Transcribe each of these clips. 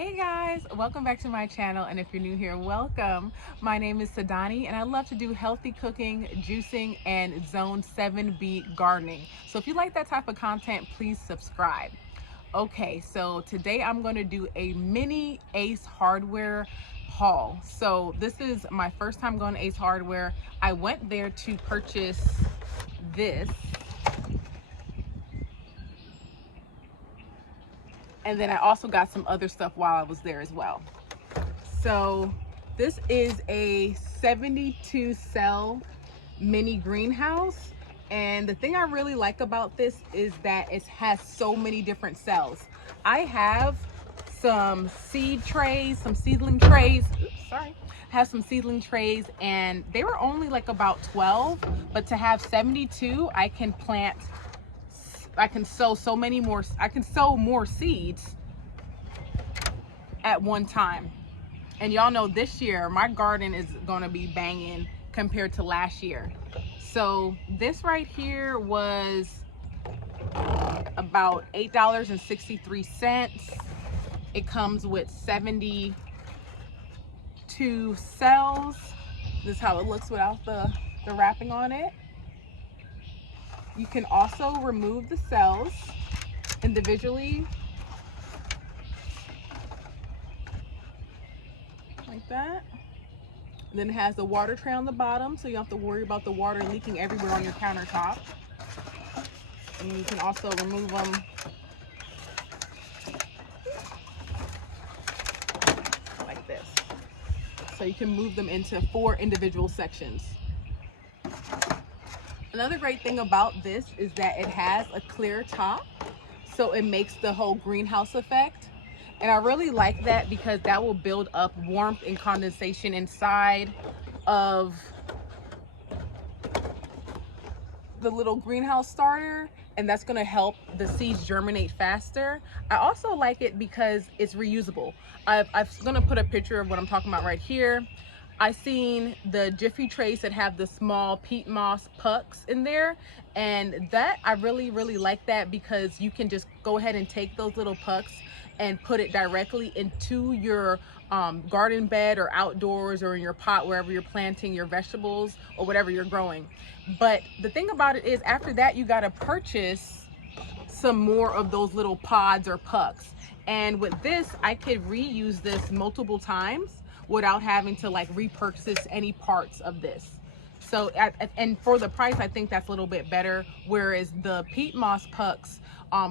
Hey guys, welcome back to my channel, and if you're new here, welcome. My name is Cydanni and I love to do healthy cooking, juicing, and zone 7B gardening. So if you like that type of content, please subscribe. Okay, so today I'm going to do a mini Ace Hardware haul. So this is my first time going to Ace Hardware. I went there to purchase this, and then I also got some other stuff while I was there as well. So this is a 72 cell mini greenhouse. And the thing I really like about this is that it has so many different cells. I have some seed trays, some seedling trays. Oops, sorry. Have some seedling trays, and they were only like about 12, but to have 72, I can sow so many more, I can sow more seeds at one time. And y'all know this year my garden is going to be banging compared to last year. So this right here was about $8.63. It comes with 72 cells. This is how it looks without the wrapping on it. You can also remove the cells individually like that. And then it has the water tray on the bottom, so you don't have to worry about the water leaking everywhere on your countertop. And you can also remove them like this. So you can move them into 4 individual sections. Another great thing about this is that it has a clear top, so it makes the whole greenhouse effect. And I really like that because that will build up warmth and condensation inside of the little greenhouse starter, and that's going to help the seeds germinate faster. I also like it because it's reusable. I'm going to put a picture of what I'm talking about right here. I seen the Jiffy trays that have the small peat moss pucks in there, and that I really like that because you can just go ahead and take those little pucks and put it directly into your garden bed or outdoors or in your pot wherever you're planting your vegetables or whatever you're growing. But the thing about it is, after that you got to purchase some more of those little pods or pucks. And with this, I could reuse this multiple times without having to like repurchase any parts of this. So and for the price, I think that's a little bit better. Whereas the peat moss pucks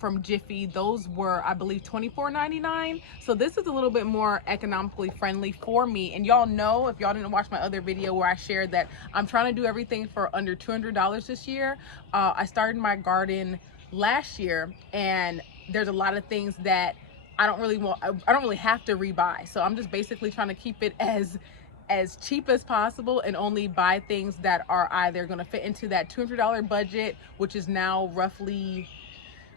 from Jiffy, those were, I believe, $24.99. So this is a little bit more economically friendly for me. And y'all know, if y'all didn't watch my other video where I shared that I'm trying to do everything for under $200 this year. I started my garden last year, and there's a lot of things that I don't really have to rebuy. So I'm just basically trying to keep it as cheap as possible and only buy things that are either going to fit into that $200 budget, which is now roughly,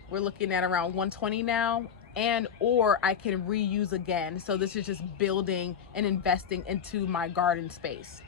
we're looking at around $120 now, and or I can reuse again. So this is just building and investing into my garden space.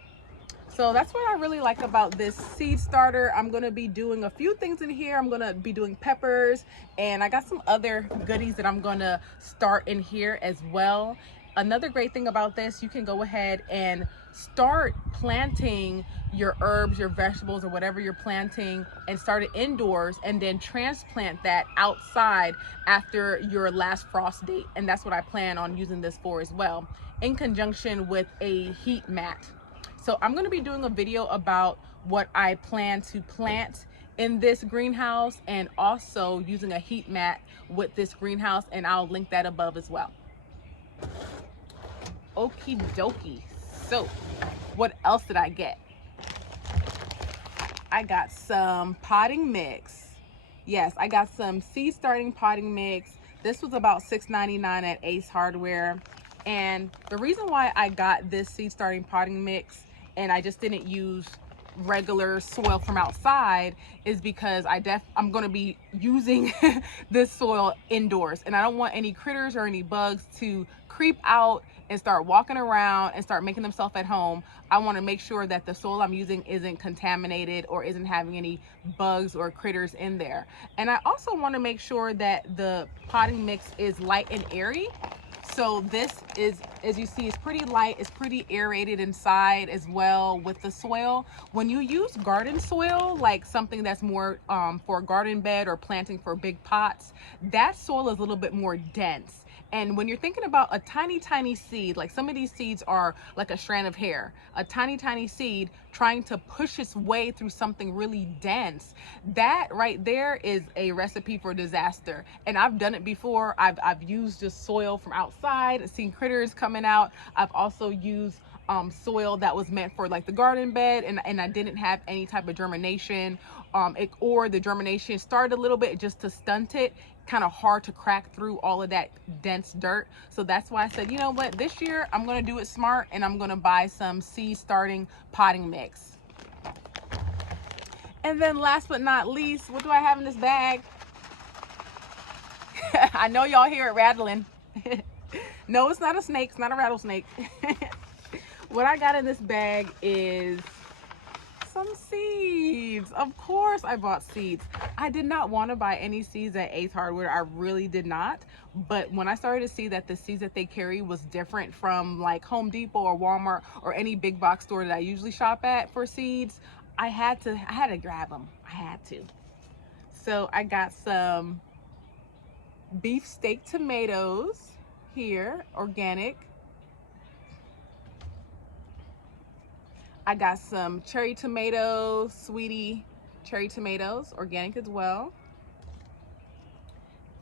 So that's what I really like about this seed starter. I'm going to be doing a few things in here. I'm going to be doing peppers, and I got some other goodies that I'm going to start in here as well. Another great thing about this, you can go ahead and start planting your herbs, your vegetables, or whatever you're planting, and start it indoors, and then transplant that outside after your last frost date. And that's what I plan on using this for as well, in conjunction with a heat mat. So I'm going to be doing a video about what I plan to plant in this greenhouse, and also using a heat mat with this greenhouse, and I'll link that above as well. Okie dokie. So what else did I get? I got some potting mix. Yes, I got some seed starting potting mix. This was about $6.99 at Ace Hardware. And the reason why I got this seed starting potting mix and I just didn't use regular soil from outside is because I'm going to be using this soil indoors, and I don't want any critters or any bugs to creep out and start walking around and start making themselves at home. I want to make sure that the soil I'm using isn't contaminated or isn't having any bugs or critters in there. And I also want to make sure that the potting mix is light and airy. So this is, as you see, it's pretty light. It's pretty aerated inside as well with the soil. When you use garden soil, like something that's more for a garden bed or planting for big pots, that soil is a little bit more dense. And when you're thinking about a tiny, tiny seed, like some of these seeds are like a strand of hair, a tiny, tiny seed trying to push its way through something really dense, that right there is a recipe for disaster. And I've done it before. I've used just soil from outside, seen critters coming out. I've also used soil that was meant for like the garden bed, and I didn't have any type of germination, or the germination started a little bit just to stunt it. Kind of hard to crack through all of that dense dirt. So that's why I said, you know what, this year I'm going to do it smart, and I'm going to buy some seed starting potting mix. And then last but not least, what do I have in this bag? I know y'all hear it rattling. No, it's not a snake. It's not a rattlesnake. What I got in this bag is some seeds. Of course I bought seeds. I did not want to buy any seeds at Ace Hardware. I really did not. But when I started to see that the seeds that they carry was different from like Home Depot or Walmart or any big box store that I usually shop at for seeds, I had to grab them. I had to. So I got some beef steak tomatoes here, organic. I got some cherry tomatoes, sweetie cherry tomatoes, organic as well.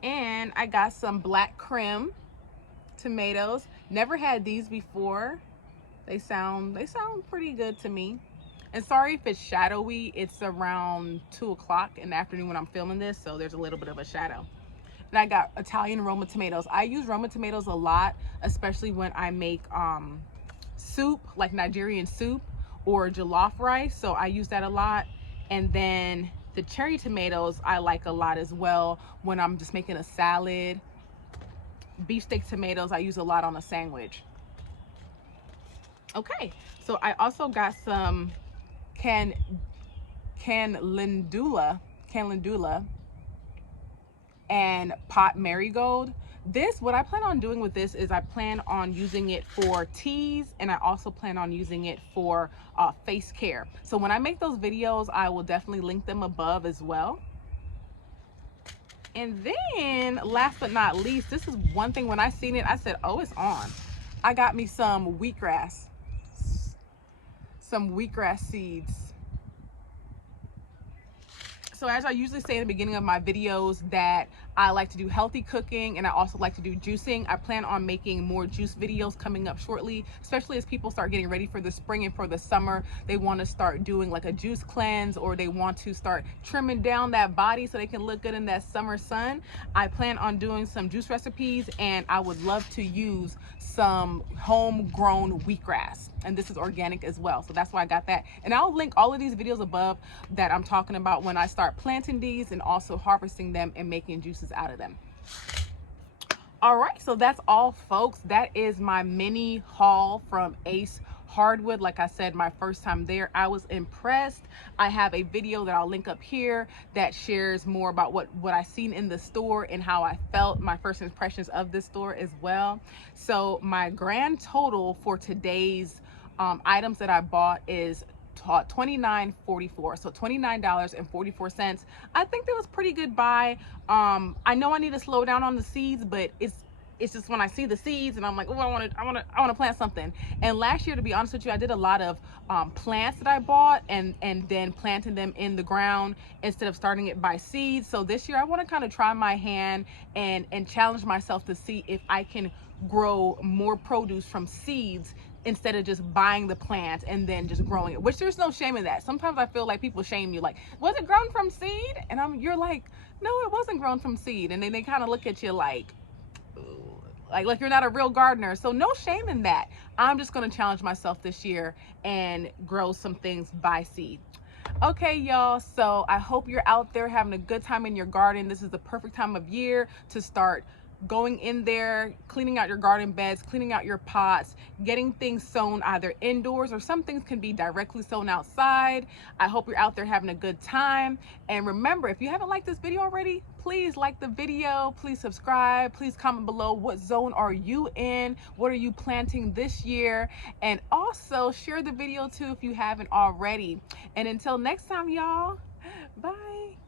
And I got some black creme tomatoes. Never had these before. They sound pretty good to me. And sorry if it's shadowy. It's around 2 o'clock in the afternoon when I'm filming this, so there's a little bit of a shadow. And I got Italian Roma tomatoes. I use Roma tomatoes a lot, especially when I make soup, like Nigerian soup or jollof rice. So I use that a lot. And then the cherry tomatoes I like a lot as well when I'm just making a salad. Beef steak tomatoes I use a lot on a sandwich. Okay, so I also got some calendula and pot marigold. This, what I plan on doing with this is I plan on using it for teas, and I also plan on using it for face care. So when I make those videos, I will definitely link them above as well. And then last but not least, this is one thing when I seen it, I said, oh, it's on. I got me some wheatgrass seeds. So as I usually say in the beginning of my videos that I like to do healthy cooking and I also like to do juicing. I plan on making more juice videos coming up shortly, especially as people start getting ready for the spring and for the summer. They want to start doing like a juice cleanse, or they want to start trimming down that body so they can look good in that summer sun. I plan on doing some juice recipes, and I would love to use some homegrown wheatgrass, and this is organic as well. So that's why I got that, and I'll link all of these videos above that I'm talking about when I start planting these and also harvesting them and making juices out of them. All right, so that's all, folks. That is my mini haul from Ace Hardwood. Like I said, my first time there, I was impressed. I have a video that I'll link up here that shares more about what I seen in the store and how I felt, my first impressions of this store as well. So my grand total for today's items that I bought is $29.44, so $29.44. I think that was pretty good buy. I know I need to slow down on the seeds, but it's just when I see the seeds and I'm like, oh, I want to plant something. And last year, to be honest with you, I did a lot of plants that I bought and then planting them in the ground instead of starting it by seeds. So this year I want to kind of try my hand and challenge myself to see if I can grow more produce from seeds instead of just buying the plant and then just growing it, which there's no shame in that. Sometimes I feel like people shame you, like, was it grown from seed? And you're like, no, it wasn't grown from seed. And then they kind of look at you like you're not a real gardener. So no shame in that. I'm just going to challenge myself this year and grow some things by seed. Okay, y'all, so I hope you're out there having a good time in your garden. This is the perfect time of year to start going in there, cleaning out your garden beds, cleaning out your pots, getting things sown either indoors, or some things can be directly sown outside. I hope you're out there having a good time. And remember, if you haven't liked this video already, please like the video, please subscribe, please comment below what zone are you in, what are you planting this year, and also share the video too if you haven't already. And until next time, y'all, bye.